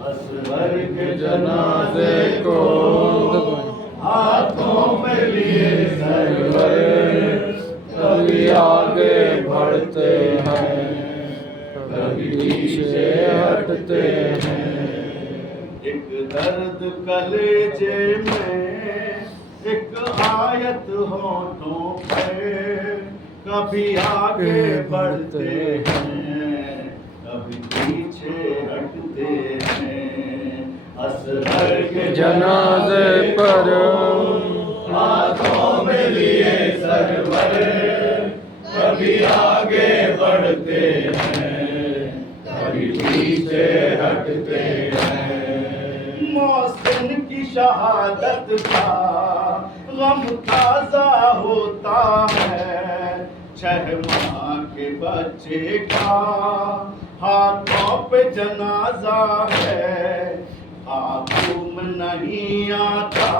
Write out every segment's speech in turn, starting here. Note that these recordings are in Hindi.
असगर के जनाजे को हाथों में लिए सरवर, कभी आगे बढ़ते हैं, कभी पीछे हटते हैं। एक दर्द कलेजे में, एक आयत होठों पे, कभी आगे बढ़ते हैं, कभी पीछे हटते हैं। असगर के जनाजे पर हाथों में लिए सरवर, कभी आगे बढ़ते हैं, कभी पीछे हटते हैं। मौसिन की शहादत का गम ताजा होता है, 6 माह के बच्चे का हाथों पे जनाजा है। मालूम नहीं आता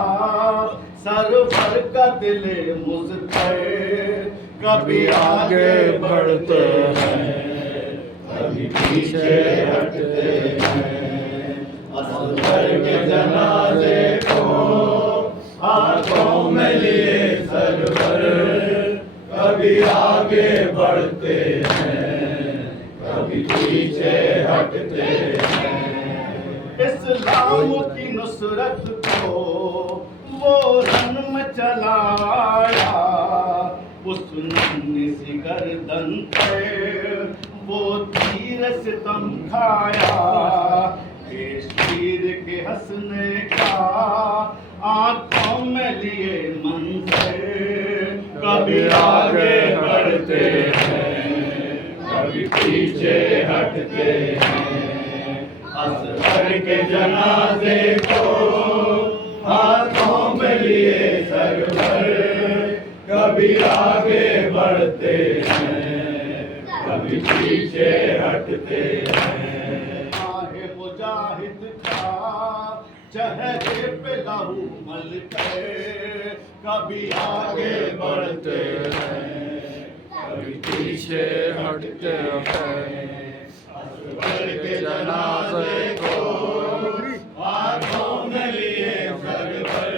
सरवर का दिल मुज़्तहिर, कभी आगे बढ़ते हैं, कभी पीछे हटते हैं। असगर के जनाजे को हाथों में लिए सरवर, कभी आगे बढ़ते हैं, कभी पीछे हटते हैं। इस्लाम की नुसरत को वो रन में चलाया, उस नन्ही सी गर्दन पे वो तीर सितम खाया। शेर के हंसने का आंखों में लिए मंजर, कभी आगे बढ़ते हैं, कभी पीछे हटते हैं। असगर के जनाजे को हाथों में लिए सरवर, कभी आगे बढ़ते हैं, कभी पीछे हटते हैं। आहे मुजाहिद का चेहरे पे लहू मलके, कभी आगे बढ़ते हैं, कभी पीछे हटते हैं। असगर के जनाजे को हाथों में लिए सरवर,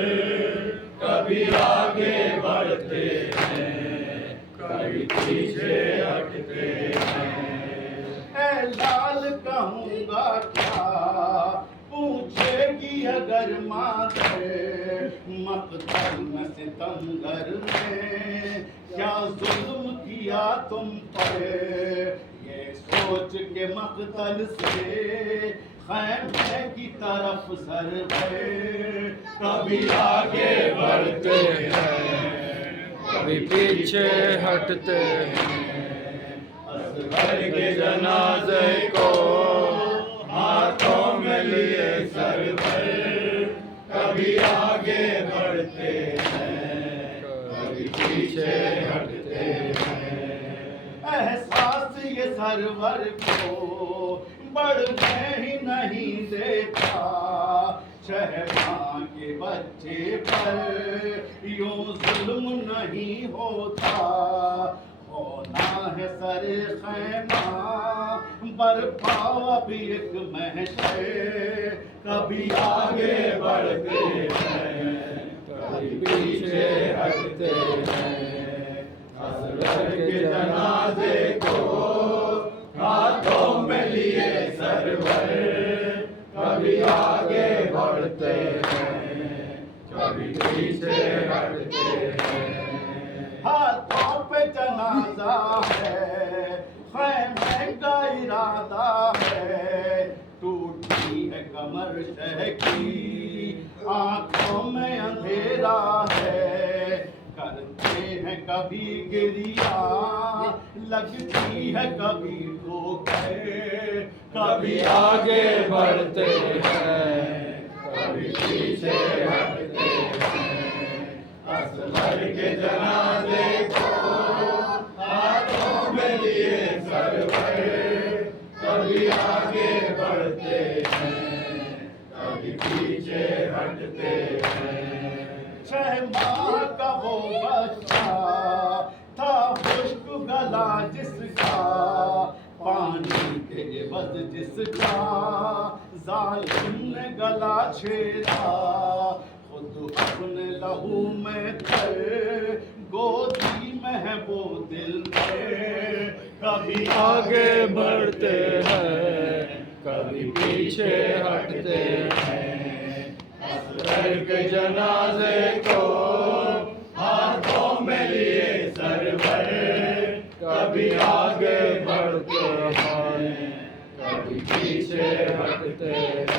कभी आगे बढ़ते हैं, कभी पीछे हटते हैं। ऐ लाल कहूँगा क्या पूछेगी अगर माते, मक़तल में सितमगर ने क्या जुल्म किया तुम पर। सोच के मक़तल से खैमे की तरफ सर बढ़े, कभी आगे बढ़ते हैं, कभी पीछे हटते हैं। असगर के जनाजे को हाथों में लिए सरवर, कभी आगे बढ़ते हैं, कभी पीछे हटते हैं। एहसास ये सरवर को बढ़ने ही नहीं देता, 6 माह के बच्चे पर यूं जुल्म नहीं होता। होना है सर खैमा बर्फा अभी एक महशर, कभी आगे बढ़ते हैं, कभी पीछे हटते हैं। असगर के जनाजे को हाथों में लिए सरवर, कभी आगे बढ़ते हैं, कभी पीछे हटते हैं। हाथों पे जनाजा है, खैमे का इरादा है, टूटी है कमर शह की, आंखों में अंधेरा है। करते हैं कभी गिरिया, लगती है कभी ठोकर, कभी आगे बढ़ते हैं, कभी पीछे हटते हैं। असगर के जनाजे को हाथों में लिए सरवर, कभी आगे बढ़ते हैं, कभी पीछे हटते हैं। 6 माह का वो बच्चा था खुश्क गला जिसका, पानी के बस जिसका जालिम ने गला छेड़ा, खुद अपने लहू में थे गोदी में है वो दिल में। कभी आगे बढ़ते हैं, कभी पीछे हटते हैं। असगर के जनाजे को हाथों में लिए सरवर, कभी आगे बढ़ते हैं, कभी पीछे हटते हैं।